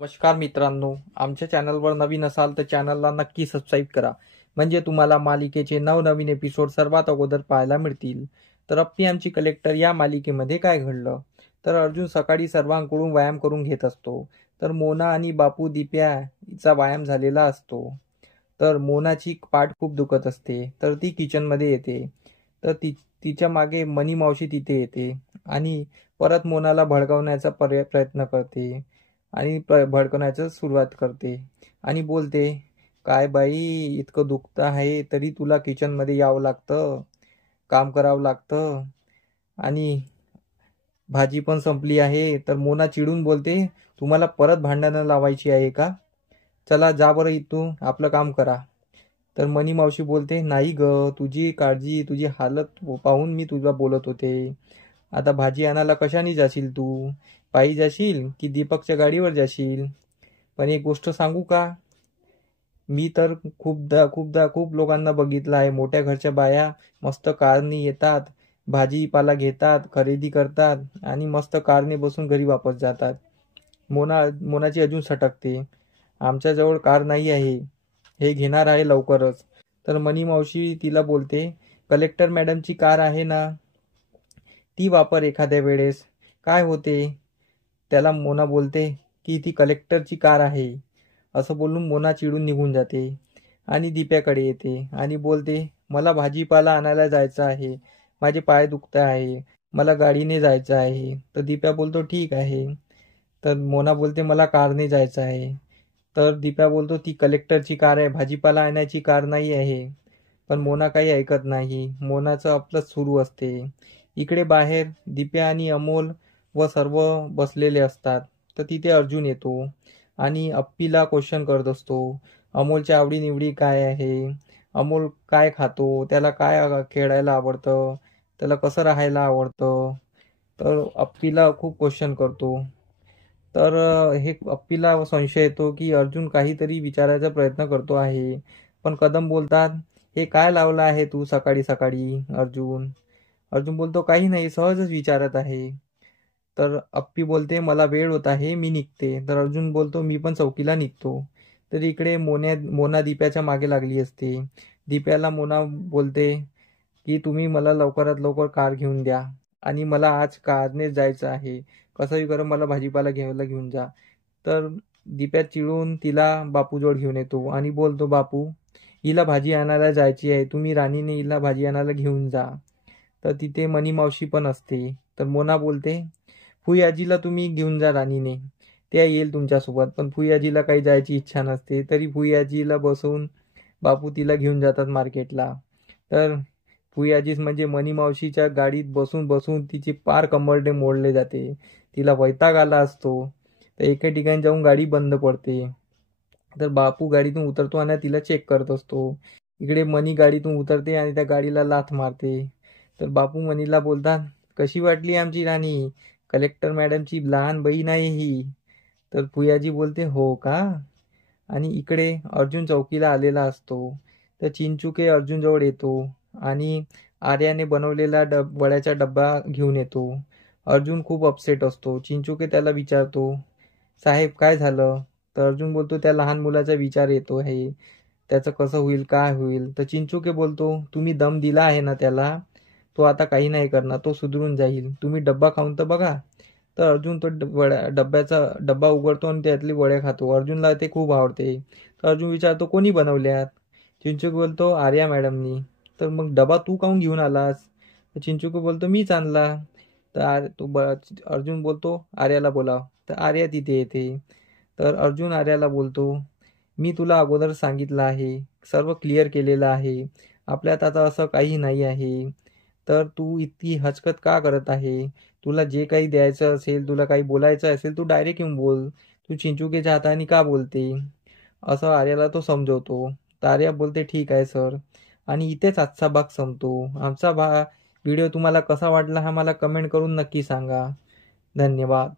नमस्कार मित्रांनो, आमच्या चॅनलवर नवीन असाल तर चॅनलला नक्की सबस्क्राईब करा, म्हणजे तुम्हाला मालिकेचे नवनवीन एपिसोड सर्वात अगोदर पाहायला मिळतील. तर अप्पी आमची कलेक्टर या मालिकेमध्ये काय घडलं? तर अर्जुन सकाळी सर्वांकडून व्यायाम करून घेत असतो. तर मोना आणि बापू दिप्याचा व्यायाम झालेला असतो. तर मोनाची पाठ खूप दुखत असते, तर ती किचनमध्ये येते. तर तिच्या मागे मनी मावशी तिथे येते आणि परत मोनाला भडकवण्याचा प्रयत्न करते आणि भडकवण्याचं सुरुवात करते आणि बोलते, काय बाई, इतकं दुखतं आहे तरी तुला किचनमध्ये यावं लागतं, काम करावं लागतं आणि भाजी पण संपली आहे. तर मोना चिडून बोलते, तुम्हाला परत भांडणं लावायची आहे का? चला जा बरं इथून, आपलं काम करा. तर मनी मावशी बोलते, नाही ग, तुझी काळजी, तुझी हालत पाहून मी तुला बोलत होते. आता भाजी आणायला कशाने जाशील तू? पायी जाशील की दीपकच्या गाडीवर जाशील? पण एक गोष्ट सांगू का, मी तर खूप लोकांना बघितलं आहे, मोठ्या घरच्या बाया मस्त कारने येतात, भाजीपाला घेतात, खरेदी करतात आणि मस्त कारने बसून घरी वापस जातात. मोनाची अजून सटकते, आमच्याजवळ कार नाही आहे, हे घेणार आहे लवकरच. तर मनी मावशी तिला बोलते, कलेक्टर मॅडमची कार आहे ना, ती वापर एखाद्या वेळेस, काय होते? त्याला मोना बोलते की ती कलेक्टरची कार आहे. असं बोलून मोना चिडून निघून जाते आणि दिप्याकडे येते आणि बोलते, मला भाजीपाला आणायला जायचं आहे, माझे पाय दुखत आहे, मला गाडीने जायचं आहे. तर दिप्या बोलतो, ठीक आहे. तर मोना बोलते, मला कारने जायचं आहे. तर दिप्या बोलतो, ती कलेक्टरची कार आहे, भाजीपाला आणायची कार नाही आहे. पण मोना काही ऐकत नाही, मोनाचं आपलं सुरू असते. इकडे बाहेर दिप्या आणि अमोल व सर्व बसलेले असतात. तर तिथे अर्जुन येतो आणि अप्पीला क्वेश्चन करत असतो, अमोलच्या आवडीनिवडी काय आहे, अमोल काय खातो, त्याला काय खेळायला आवडतं, त्याला कसं राहायला आवडतं. तर अप्पीला खूप क्वेश्चन करतो. तर हे अप्पीला संशय येतो की अर्जुन काहीतरी विचारायचा प्रयत्न करतो आहे. पण कदम बोलतात, हे काय लावलं आहे तू सकाळी सकाळी अर्जुन? अर्जुन बोलतो, काही नाही, सहजच विचारत आहे. तर अप्पी बोलते, मला वेळ होत आहे, मी निघते. तर अर्जुन बोलतो, मी पण चौकीला निघतो. तर इकडे मोना दिप्याच्या मागे लागली असते. दिप्याला मोना बोलते की तुम्ही मला लवकरात लवकर कार घेऊन द्या आणि मला आज कारनेच जायचं आहे, कसंही करून मला भाजीपाला घ्यायला घेऊन जा. तर दिप्या चिडून तिला बापूजवळ घेऊन येतो आणि बोलतो, बापू, हिला भाजी आणायला जायची आहे, तुम्ही राणीने हिला भाजी आणायला घेऊन जा. तर तिथे मनी मावशी पण असते. तर मोना बोलते, फुई आजीला तुम्ही घेऊन जा राणीने, त्या येईल तुमच्यासोबत. पण फुई आजीला काही जायची इच्छा नसते, तरी फुई आजीला बसवून बापू तिला घेऊन जातात मार्केटला. तर फुई आजीच म्हणजे मनी मावशीच्या गाडीत बसून बसून तिची पार कंबरडे मोडले जाते, तिला वैताग आला असतो. तर एका ठिकाणी जाऊन गाडी बंद पडते. तर बापू गाडीतून उतरतो आणि तिला चेक करत असतो. इकडे मनी गाडीतून उतरते आणि त्या गाडीला लाथ मारते. तर बापू मनीला बोलतात, कशी वाटली आमची राणी? कलेक्टर मॅडमची लहान बहीण आहे ही. तर फुयाजी बोलते, हो का? आणि इकडे अर्जुन चौकीला आलेला असतो. तर चिंचुके अर्जुन जवळ येतो आणि आर्याने बनवलेला वड्याचा डब्बा घेऊन येतो. अर्जुन खूप अपसेट असतो. चिंचुके त्याला विचारतो, साहेब काय झालं? तर अर्जुन बोलतो, त्या लहान मुलाचा विचार येतो आहे, त्याचं कसं होईल, काय होईल. तर चिंचुके बोलतो, तुम्ही दम दिला आहे ना त्याला, तो आता काही नाही करणार, तो सुधरून जाईल, तुम्ही डब्बा खाऊन तर बघा. तर अर्जुन तो डब्याचा डब्बा उघडतो आणि त्यातली वड्या खातो. अर्जुनला ते खूप आवडते. तर अर्जुन विचारतो, कोणी बनवल्यात? चिंचुके बोलतो, आर्या मॅडमनी. तर मग डबा तू काऊन घेऊन आलास? तर चिंचुके बोलतो, मीच आणला. तर अर्जुन बोलतो, आर्याला बोलाव. तर आर्या तिथे येते. तर अर्जुन आर्याला बोलतो, मी तुला अगोदर सांगितलं आहे, सर्व क्लिअर केलेलं आहे, आपल्यात आता असं काही नाही आहे, तर तू इतकी हचकत का करत आहे? तुला जे काही द्यायचं असेल, तुला काही बोलायचं असेल, तू डायरेक्ट येऊन बोल, तू चिंचुकेच्या हाताने का बोलते? असं आर्याला तो समजवतो. तर आर्या बोलते, ठीक आहे सर. आणि इथेच आजचा भाग संपतो. आमचा व्हिडिओ तुम्हाला कसा वाटला हा मला कमेंट करून नक्की सांगा. धन्यवाद.